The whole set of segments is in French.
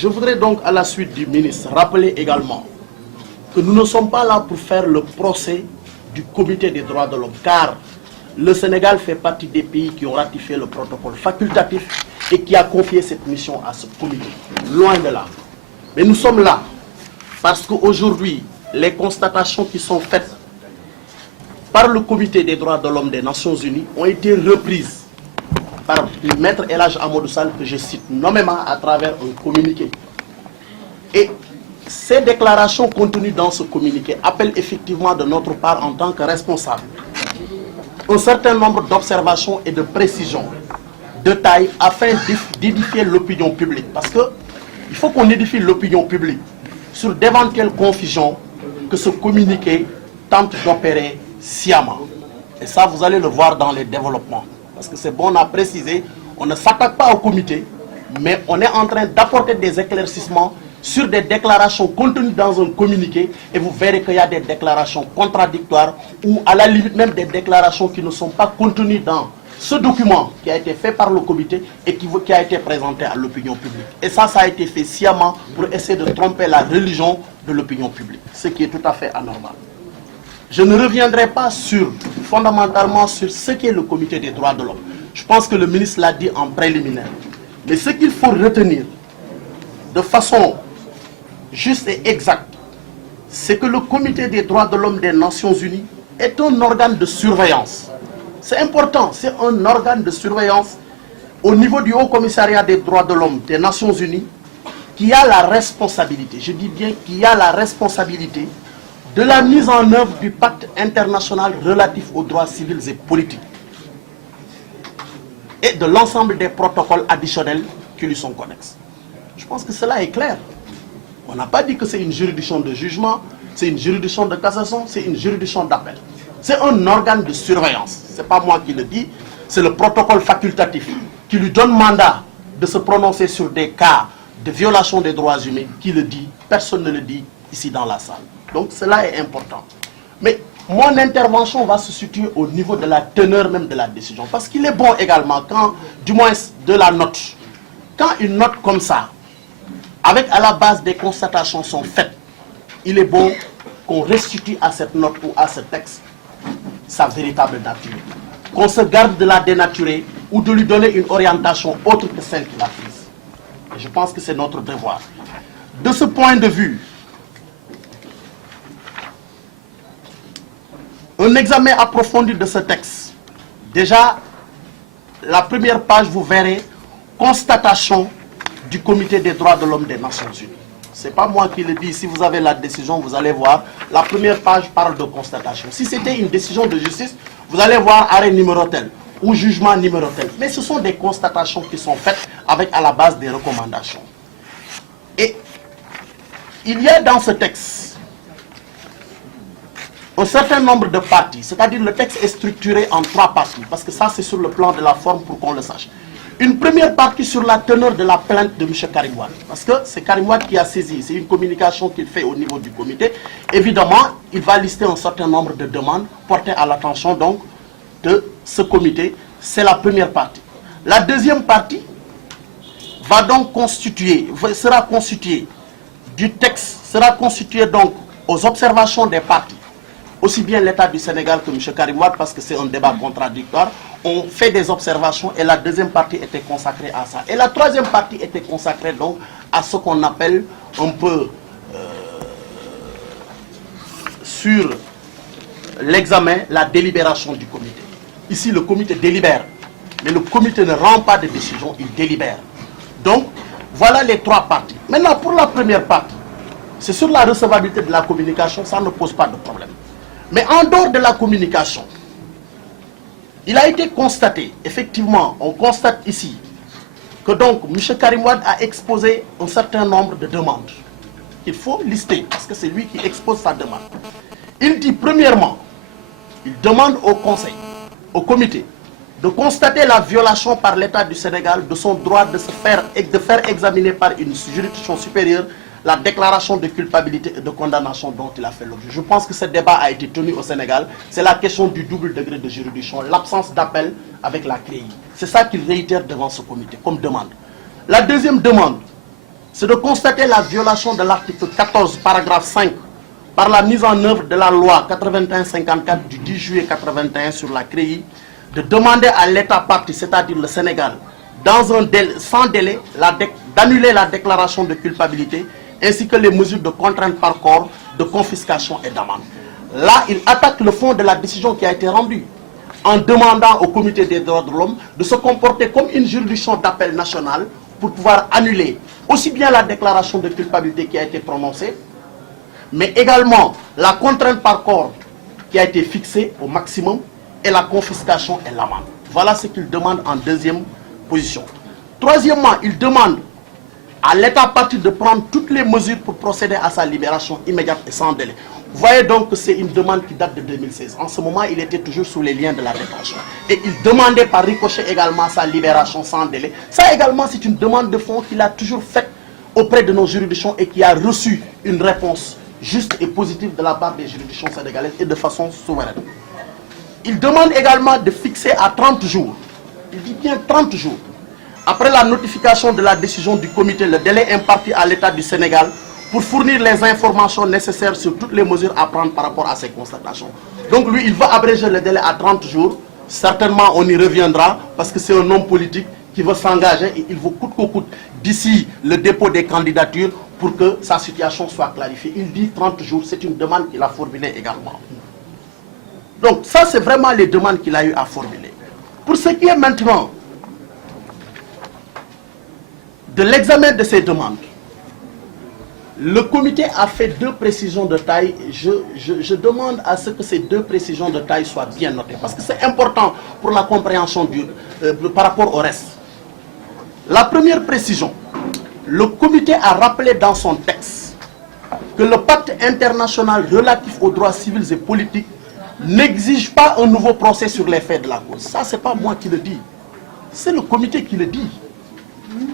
Je voudrais donc, à la suite du ministre, rappeler également que nous ne sommes pas là pour faire le procès du Comité des droits de l'homme, car le Sénégal fait partie des pays qui ont ratifié le protocole facultatif et qui a confié cette mission à ce comité. Loin de là. Mais nous sommes là parce qu'aujourd'hui, les constatations qui sont faites par le Comité des droits de l'homme des Nations Unies ont été reprises par le maître El Hadj Amadou Sall, que je cite nommément à travers un communiqué. Et ces déclarations contenues dans ce communiqué appellent effectivement de notre part, en tant que responsable, un certain nombre d'observations et de précisions de taille afin d'édifier l'opinion publique. Parce qu'il faut qu'on édifie l'opinion publique sur d'éventuelles confusions que ce communiqué tente d'opérer sciemment. Et ça, vous allez le voir dans les développements. Parce que c'est bon à préciser, on ne s'attaque pas au comité, mais on est en train d'apporter des éclaircissements sur des déclarations contenues dans un communiqué, et vous verrez qu'il y a des déclarations contradictoires ou à la limite même des déclarations qui ne sont pas contenues dans ce document qui a été fait par le comité et qui a été présenté à l'opinion publique. Et ça a été fait sciemment pour essayer de tromper la religion de l'opinion publique, ce qui est tout à fait anormal. Je ne reviendrai pas fondamentalement sur ce qu'est le Comité des droits de l'homme. Je pense que le ministre l'a dit en préliminaire. Mais ce qu'il faut retenir de façon juste et exacte, c'est que le Comité des droits de l'homme des Nations Unies est un organe de surveillance. C'est important, c'est un organe de surveillance au niveau du Haut Commissariat des droits de l'homme des Nations Unies qui a la responsabilité, je dis bien qui a la responsabilité de la mise en œuvre du pacte international relatif aux droits civils et politiques et de l'ensemble des protocoles additionnels qui lui sont connexes. Je pense que cela est clair. On n'a pas dit que c'est une juridiction de jugement, c'est une juridiction de cassation, c'est une juridiction d'appel. C'est un organe de surveillance. Ce n'est pas moi qui le dis, c'est le protocole facultatif qui lui donne mandat de se prononcer sur des cas de violation des droits humains, qui le dit, personne ne le dit ici dans la salle. Donc cela est important. Mais mon intervention va se situer au niveau de la teneur même de la décision. Parce qu'il est bon également, quand, du moins de la note, quand une note comme ça, avec à la base des constatations sont faites, il est bon qu'on restitue à cette note ou à ce texte sa véritable nature. Qu'on se garde de la dénaturer ou de lui donner une orientation autre que celle qu'il a prise. Et je pense que c'est notre devoir. De ce point de vue, un examen approfondi de ce texte, déjà, la première page, vous verrez, constatation du Comité des droits de l'homme des Nations Unies. Ce n'est pas moi qui le dis. Si vous avez la décision, vous allez voir. La première page parle de constatation. Si c'était une décision de justice, vous allez voir arrêt numéro tel ou jugement numéro tel. Mais ce sont des constatations qui sont faites avec à la base des recommandations. Et il y a dans ce texte un certain nombre de parties. C'est-à-dire le texte est structuré en 3 parties. Parce que ça, c'est sur le plan de la forme pour qu'on le sache. Une première partie sur la teneur de la plainte de M. Karim Wade. Parce que c'est Karim Wade qui a saisi. C'est une communication qu'il fait au niveau du comité. Évidemment, il va lister un certain nombre de demandes portées à l'attention donc de ce comité. C'est la première partie. La deuxième partie va donc sera constituée du texte, sera constituée donc aux observations des parties. Aussi bien l'État du Sénégal que M. Karim Wade, parce que c'est un débat contradictoire, ont fait des observations et la deuxième partie était consacrée à ça. Et la troisième partie était consacrée donc à ce qu'on appelle un peu sur l'examen, la délibération du comité. Ici, le comité délibère, mais le comité ne rend pas de décision, il délibère. Donc, voilà les 3 parties. Maintenant, pour la première partie, c'est sur la recevabilité de la communication, ça ne pose pas de problème. Mais en dehors de la communication, il a été constaté, effectivement, on constate ici, que donc M. Karim Wade a exposé un certain nombre de demandes. Il faut lister, parce que c'est lui qui expose sa demande. Il dit, premièrement, il demande au Conseil, au comité, de constater la violation par l'État du Sénégal de son droit de faire examiner par une juridiction supérieure la déclaration de culpabilité et de condamnation dont il a fait l'objet. Je pense que ce débat a été tenu au Sénégal. C'est la question du double degré de juridiction, l'absence d'appel avec la CREI. C'est ça qu'il réitère devant ce comité comme demande. La deuxième demande, c'est de constater la violation de l'article 14, paragraphe 5, par la mise en œuvre de la loi 81-54 du 10 juillet 81 sur la CREI, de demander à l'État partie, c'est-à-dire le Sénégal, sans délai, d'annuler la déclaration de culpabilité, ainsi que les mesures de contrainte par corps, de confiscation et d'amende. Là, il attaque le fond de la décision qui a été rendue, en demandant au Comité des droits de l'homme de se comporter comme une juridiction d'appel nationale pour pouvoir annuler aussi bien la déclaration de culpabilité qui a été prononcée, mais également la contrainte par corps qui a été fixée au maximum et la confiscation et l'amende. Voilà ce qu'il demande en deuxième position. Troisièmement, il demande à l'État partie de prendre toutes les mesures pour procéder à sa libération immédiate et sans délai. Vous voyez donc que c'est une demande qui date de 2016. En ce moment, il était toujours sous les liens de la détention. Et il demandait par ricochet également sa libération sans délai. Ça également, c'est une demande de fond qu'il a toujours faite auprès de nos juridictions et qui a reçu une réponse juste et positive de la part des juridictions sénégalaises et de façon souveraine. Il demande également de fixer à 30 jours, il dit bien 30 jours, après la notification de la décision du comité, le délai imparti à l'État du Sénégal pour fournir les informations nécessaires sur toutes les mesures à prendre par rapport à ces constatations. Donc lui, il va abréger le délai à 30 jours. Certainement, on y reviendra parce que c'est un homme politique qui veut s'engager et il veut coûte que coûte d'ici le dépôt des candidatures pour que sa situation soit clarifiée. Il dit 30 jours, c'est une demande qu'il a formulée également. Donc ça, c'est vraiment les demandes qu'il a eu à formuler. Pour ce qui est maintenant de l'examen de ces demandes, le comité a fait 2 précisions de taille. Je demande à ce que ces 2 précisions de taille soient bien notées, parce que c'est important pour la compréhension par rapport au reste. La première précision, le comité a rappelé dans son texte que le pacte international relatif aux droits civils et politiques n'exige pas un nouveau procès sur les faits de la cause. Ça, ce n'est pas moi qui le dis, c'est le comité qui le dit.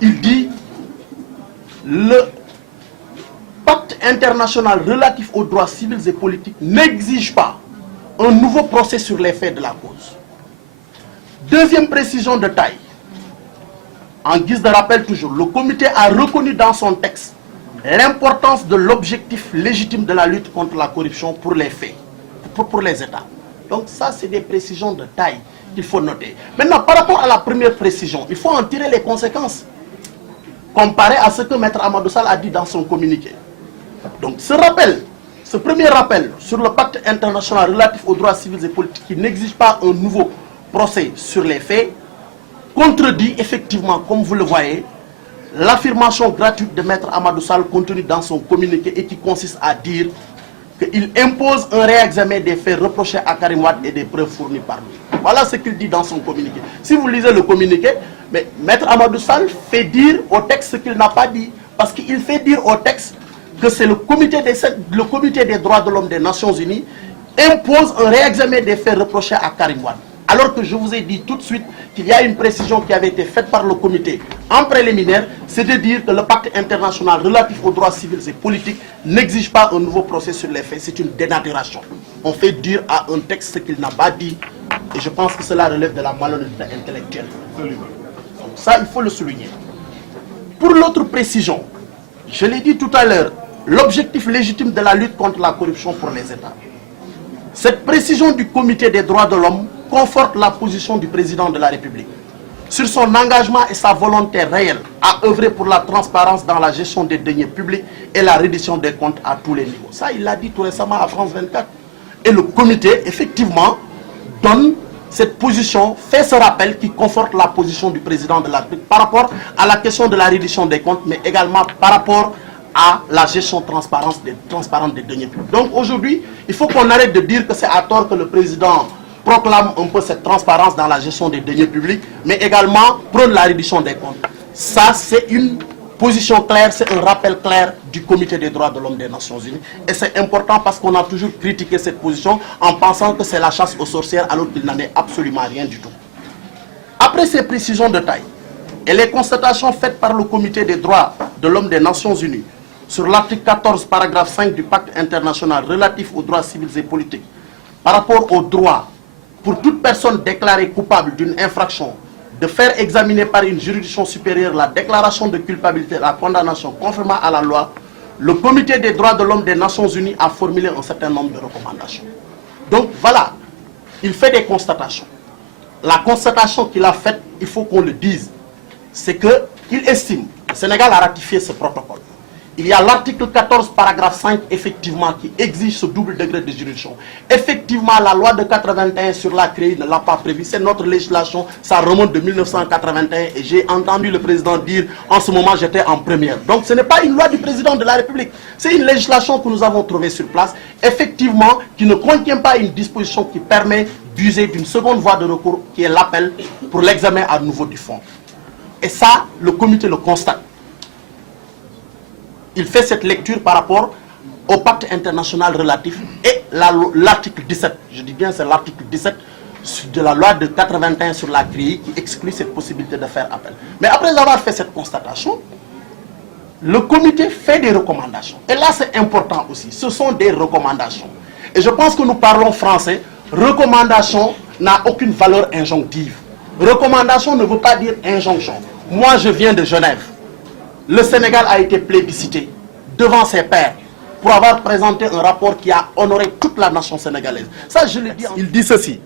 Il dit le pacte international relatif aux droits civils et politiques n'exige pas un nouveau procès sur les faits de la cause. Deuxième précision de taille, en guise de rappel toujours, le comité a reconnu dans son texte l'importance de l'objectif légitime de la lutte contre la corruption pour les faits, pour les États. Donc ça, c'est des précisions de taille qu'il faut noter. Maintenant, par rapport à la première précision, il faut en tirer les conséquences, comparé à ce que Maître Amadou Sall a dit dans son communiqué. Donc ce premier rappel sur le pacte international relatif aux droits civils et politiques qui n'exige pas un nouveau procès sur les faits, contredit effectivement, comme vous le voyez, l'affirmation gratuite de Maître Amadou Sall contenue dans son communiqué et qui consiste à dire qu'il impose un réexamen des faits reprochés à Karim Wade et des preuves fournies par lui. Voilà ce qu'il dit dans son communiqué. Si vous lisez le communiqué, mais Maître Amadou Sall fait dire au texte ce qu'il n'a pas dit, parce qu'il fait dire au texte que c'est le comité des droits de l'homme des Nations Unies impose un réexamen des faits reprochés à Karim Wade. Alors que je vous ai dit tout de suite qu'il y a une précision qui avait été faite par le comité en préliminaire, c'est de dire que le pacte international relatif aux droits civils et politiques n'exige pas un nouveau procès sur les faits. C'est une dénaturation. On fait dire à un texte ce qu'il n'a pas dit, et je pense que cela relève de la malhonnêteté intellectuelle. Donc ça, il faut le souligner. Pour l'autre précision, je l'ai dit tout à l'heure, l'objectif légitime de la lutte contre la corruption pour les États. Cette précision du comité des droits de l'homme conforte la position du président de la République sur son engagement et sa volonté réelle à œuvrer pour la transparence dans la gestion des deniers publics et la reddition des comptes à tous les niveaux. Ça, il l'a dit tout récemment à France 24. Et le comité, effectivement, donne cette position, fait ce rappel qui conforte la position du président de la République par rapport à la question de la reddition des comptes, mais également par rapport à la gestion transparente des deniers publics. Donc aujourd'hui, il faut qu'on arrête de dire que c'est à tort que le président proclame un peu cette transparence dans la gestion des deniers publics, mais également prône la reddition des comptes. Ça, c'est une position claire, c'est un rappel clair du Comité des droits de l'homme des Nations Unies. Et c'est important parce qu'on a toujours critiqué cette position en pensant que c'est la chasse aux sorcières alors qu'il n'en est absolument rien du tout. Après ces précisions de taille et les constatations faites par le Comité des droits de l'homme des Nations Unies sur l'article 14, paragraphe 5 du pacte international relatif aux droits civils et politiques par rapport aux droits pour toute personne déclarée coupable d'une infraction de faire examiner par une juridiction supérieure la déclaration de culpabilité, la condamnation conformément à la loi, le Comité des droits de l'homme des Nations Unies a formulé un certain nombre de recommandations. Donc voilà, il fait des constatations. La constatation qu'il a faite, il faut qu'on le dise, c'est qu'il estime, le Sénégal a ratifié ce protocole. Il y a l'article 14, paragraphe 5, effectivement, qui exige ce double degré de juridiction. Effectivement, la loi de 81 sur la CREI ne l'a pas prévu. C'est notre législation, ça remonte de 1981 et j'ai entendu le président dire, en ce moment, j'étais en première. Donc ce n'est pas une loi du président de la République. C'est une législation que nous avons trouvée sur place, effectivement, qui ne contient pas une disposition qui permet d'user d'une seconde voie de recours, qui est l'appel pour l'examen à nouveau du fond. Et ça, le comité le constate. Il fait cette lecture par rapport au pacte international relatif et l'article 17. Je dis bien c'est l'article 17 de la loi de 81 sur la CREI qui exclut cette possibilité de faire appel. Mais après avoir fait cette constatation, le comité fait des recommandations. Et là c'est important aussi, ce sont des recommandations. Et je pense que nous parlons français, recommandation n'a aucune valeur injonctive. Recommandation ne veut pas dire injonction. Moi je viens de Genève. Le Sénégal a été plébiscité devant ses pairs pour avoir présenté un rapport qui a honoré toute la nation sénégalaise. Ça, je le dis. Il dit ceci.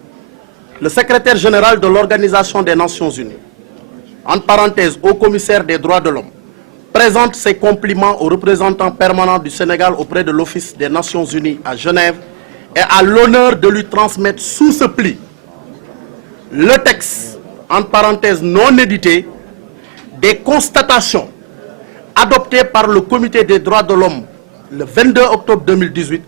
Le secrétaire général de l'Organisation des Nations Unies, entre parenthèses, au commissaire des droits de l'homme, présente ses compliments au représentant permanent du Sénégal auprès de l'Office des Nations Unies à Genève et a l'honneur de lui transmettre sous ce pli le texte, entre parenthèses, non édité, des constatations adoptée par le Comité des droits de l'homme le 22 octobre 2018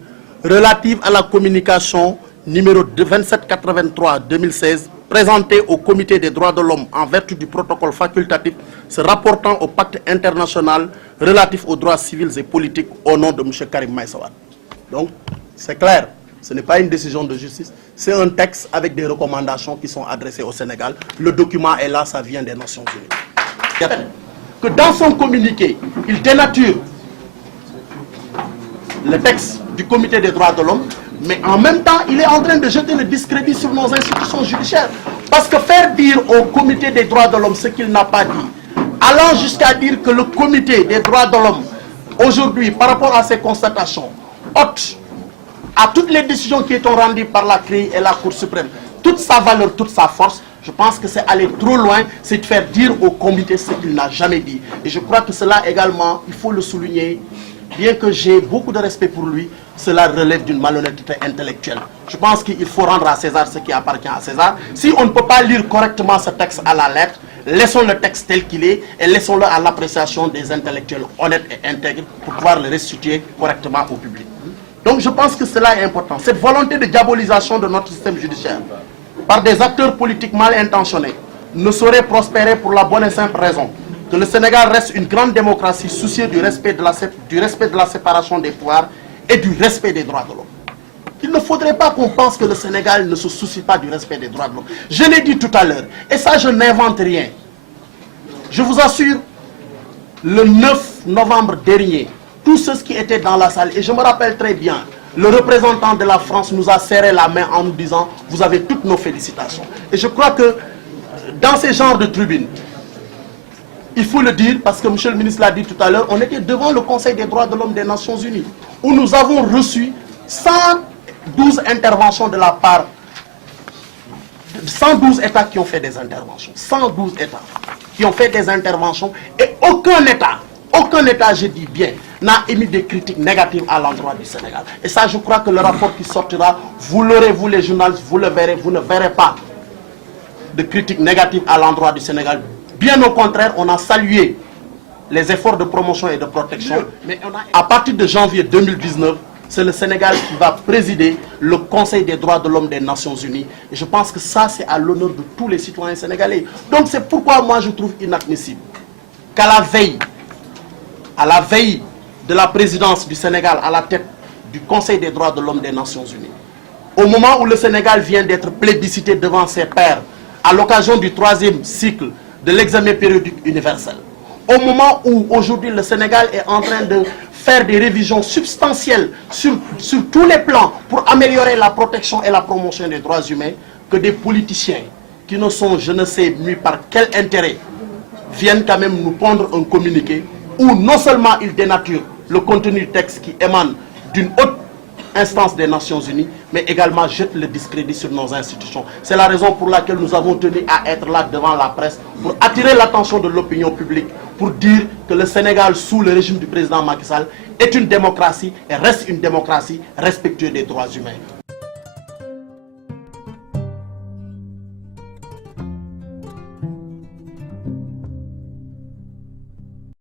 relative à la communication numéro 2783-2016 présentée au Comité des droits de l'homme en vertu du protocole facultatif se rapportant au pacte international relatif aux droits civils et politiques au nom de M. Karim Meïssa Wade. Donc, c'est clair, ce n'est pas une décision de justice, c'est un texte avec des recommandations qui sont adressées au Sénégal. Le document est là, ça vient des Nations Unies. Que dans son communiqué, il dénature le texte du Comité des droits de l'homme, mais en même temps, il est en train de jeter le discrédit sur nos institutions judiciaires. Parce que faire dire au Comité des droits de l'homme ce qu'il n'a pas dit, allant jusqu'à dire que le Comité des droits de l'homme, aujourd'hui, par rapport à ces constatations, ôte à toutes les décisions qui sont rendues par la CREI et la Cour suprême, toute sa valeur, toute sa force, je pense que c'est aller trop loin, c'est de faire dire au comité ce qu'il n'a jamais dit. Et je crois que cela également, il faut le souligner, bien que j'ai beaucoup de respect pour lui, cela relève d'une malhonnêteté intellectuelle. Je pense qu'il faut rendre à César ce qui appartient à César. Si on ne peut pas lire correctement ce texte à la lettre, laissons le texte tel qu'il est et laissons-le à l'appréciation des intellectuels honnêtes et intègres pour pouvoir le restituer correctement au public. Donc je pense que cela est important. Cette volonté de diabolisation de notre système judiciaire par des acteurs politiques mal intentionnés ne saurait prospérer pour la bonne et simple raison que le Sénégal reste une grande démocratie soucieuse du respect de la séparation des pouvoirs et du respect des droits de l'homme. Il ne faudrait pas qu'on pense que le Sénégal ne se soucie pas du respect des droits de l'homme. Je l'ai dit tout à l'heure, et ça je n'invente rien. Je vous assure, le 9 novembre dernier, tous ceux qui étaient dans la salle, et je me rappelle très bien, le représentant de la France nous a serré la main en nous disant « Vous avez toutes nos félicitations ». Et je crois que dans ces genres de tribunes, il faut le dire, parce que M. le ministre l'a dit tout à l'heure, on était devant le Conseil des droits de l'homme des Nations Unies, où nous avons reçu 112 interventions de la part de 112 États qui ont fait des interventions. 112 États qui ont fait des interventions et aucun État, je dis bien, n'a émis des critiques négatives à l'endroit du Sénégal. Et ça, je crois que le rapport qui sortira, vous l'aurez, vous les journalistes, vous le verrez, vous ne verrez pas de critiques négatives à l'endroit du Sénégal. Bien au contraire, on a salué les efforts de promotion et de protection. Mais à partir de janvier 2019, c'est le Sénégal qui va présider le Conseil des droits de l'homme des Nations Unies. Et je pense que ça, c'est à l'honneur de tous les citoyens sénégalais. Donc c'est pourquoi moi je trouve inadmissible qu'à la veille de la présidence du Sénégal à la tête du Conseil des droits de l'homme des Nations Unies, au moment où le Sénégal vient d'être plébiscité devant ses pairs, à l'occasion du 3e cycle de l'examen périodique universel, au moment où aujourd'hui le Sénégal est en train de faire des révisions substantielles sur tous les plans pour améliorer la protection et la promotion des droits humains, que des politiciens qui ne sont, je ne sais mis par quel intérêt, viennent quand même nous pondre un communiqué où non seulement ils dénaturent le contenu du texte qui émane d'une haute instance des Nations Unies, mais également jettent le discrédit sur nos institutions. C'est la raison pour laquelle nous avons tenu à être là devant la presse pour attirer l'attention de l'opinion publique, pour dire que le Sénégal, sous le régime du président Macky Sall, est une démocratie et reste une démocratie respectueuse des droits humains.